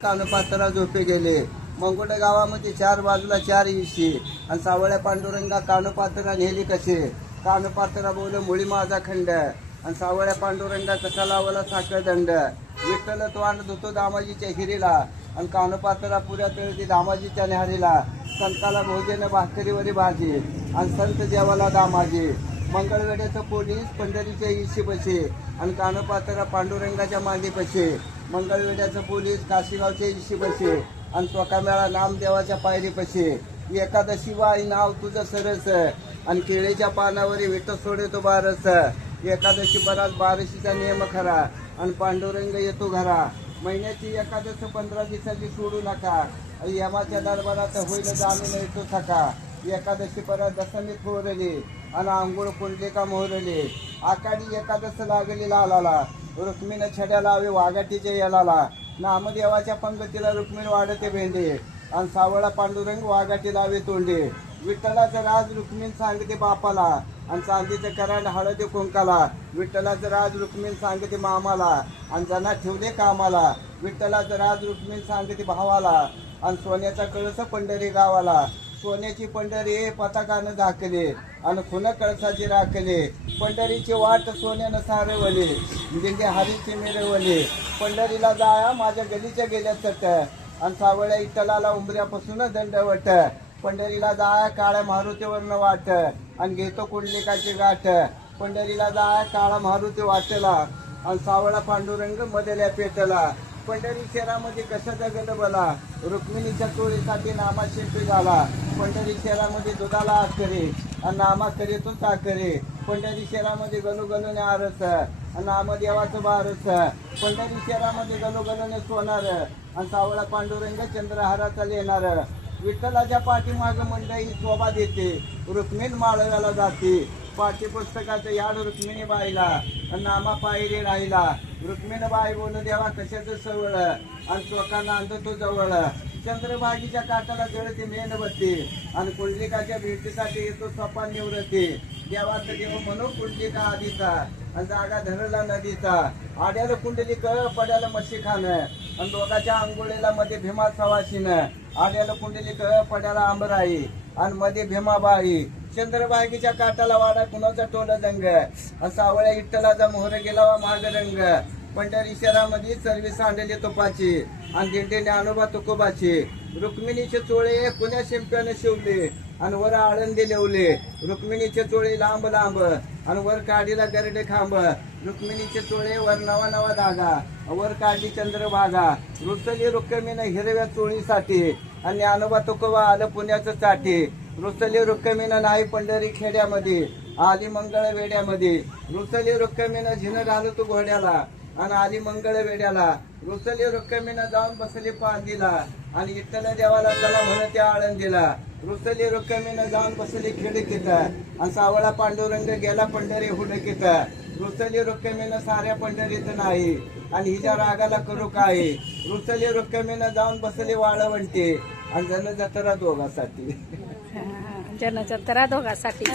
कानपात्रा झोपे गेले. मंगोटे गावामध्ये चार बाजूला चार इशी आणि सावळ्या पांडुरंगा कानपात्रा नेली कसे. कानपात्रा बोल मुळी माझा खंड आणि सावळ्या पांडुरंगा कसा लावला साखर दंड. विठ्ठल तो आणत होतो दामाजीच्या हिरीला आणि कानपात्रा पुऱ्या तळती दामाजीच्या न्याहारीला. संताला भोजन भाकरीवरी भाजी आणि संत जेवाला दामाजी. मंगळवेड्याचं पोलीस पंढरीच्या इशी बसे आणि कानपात्रा पांडुरंगाच्या मांडी बसे. मंगळवेड्याचं पोलीस काशीगावच्या इशी बसे आणि चोकामेळा नामदेवाच्या पायरी पशे. एकादशी वाई नाव तुझं सरस आणि केळीच्या पानावरी विठ सोडे तो बारस. एकादशी बराच बारशीचा नियम खरा आणि पांडुरंग येतो घरा. महिन्याची एकादश 15 दिवसाची सोडू नका. यमाच्या दरबारात होईल जामीन येतो सका. एकादशी परत दशमी थोरली आणि आंघोळ पुंडलिका मोहरली. आकाडी एकादश लागली लालाला रुक्मिण छड्या लावे वाघाटीच्या यालाला. नामदेवाच्या पंगतीला रुक्मिण वाढते भेंडे आणि सावळा पांडुरंग वाघाटी लावे तोंडे. विठ्ठलाचं राज रुक्मिण सांगते बापाला आणि चांदीचं कराड हळदे कुंकाला. विठ्ठलाचं राज रुक्मिण सांगते मामाला आणि जना ठेवले कामाला. विठ्ठलाचं राज रुक्मिण सांगते भावाला आणि सोन्याचा कळस पंढरी गावाला. सोन्याची पंढरी पताकानं झाकले आणि खुन कळसाची राखले. पंढरीची वाट सोन्यानं सारवले दिंडे हरीची मिरवले. पंढरीला जाया माझ्या गलीच्या गेल्या चट आणि सावळ्या इटलाला उंबऱ्यापासून दंडवट. पंढरीला जाया काळ्या मारुतीवरनं वाट आणि घेतो कुंडलिकाची गाठ. पंढरीला जाया काळा मारुती वाटला आणि सावळा पांडुरंग मधल्या पेटला. पंढरी शहरामध्ये कशाचा गडबला रुक्मिणीच्या चोळीसाठी नामा शिंपी झाला. पंढरी शहरामध्ये दुधाला आकरे आणि नामा करेतून साखरे. पंढरी शहरामध्ये गणोगणने आरस आणि नामदेवाचं बारस. पंढरी शहरामध्ये गणोगणने सोनार आणि सावळा पांडुरंग चंद्रहाराचा लेणार. विठ्ठलाच्या पाठीमाग मंडई शोभा देते रुक्मिण माळव्याला जाते. पाठ्यपुस्तकाचं याड रुक्मिणी बाईला आणि नामा पायरी राहिला. रुक्मिण बाई बोल देवा कशाचं सवळ आणि चोकांना आणतो जवळ. चंद्रभागीच्या काठाला जळते मेणबत्ती आणि कुंडलिकाच्या भेटीसाठी येतो स्वपा निवृत्ती. देवाचं देव म्हणू कुंडलिका आधीचा आणि जागा धरला नदीचा. आड्याला कुंडलिक पड्याला मशी खाणं आणि दोघाच्या आंघोळीला मध्ये भीमा सवाशीनं. आड्याला कुंडलिक पड्याला आंबराई आणि मध्ये भीमाबाई. चंद्रभागीच्या काठाला वाडा कुणाचा टोल जंग आणि सावळ्या इट्टलाचा मोहर गेला माग रंग. पंढरी शहरामध्ये सर्वी सांडली तुपाची आणि दिंडी ज्ञानोबा तुकोबाची. रुक्मिणीचे चोळे पुण्या शिंप्याने शिवले आणि वर आळंदी लेवले. रुक्मिणीचे चोळे लांब लांब आणि वर काढीला गरडे खांब. रुक्मिणीचे चोळे वर नवा नवा धागा वर काढली चंद्रभागा. रुसली रुक्मिणी हिरव्या चोळीसाठी आणि ज्ञानोबा तुकोबा आलं पुण्याचं चाटी. रुसली रुक्मिणीनं नाही पंढरी खेड्यामध्ये आली मंगळ वेड्यामध्ये. रुसली रुक्मिणीनं झिन घालू तू घोड्याला आणि आली मंगळ वेड्याला. रुसली रुक्मिणीनं जाऊन बसली पांदीला आणि इट्टल देवाला चला म्हणते आळंदीला. रुसली रुक्मिणीनं जाऊन बसली खिडकीत आणि सावळा पांडुरंग गेला पंढरी हुडकीत. रुसली रुक्मिणीनं साऱ्या पंढरीत नाही आणि हिच्या रागाला करू काय. रुसली रुक्मिणीनं जाऊन बसली वाळवंटी आणि जन जत्रा दोघांसाठी. जन जत्रा दोघांसाठी.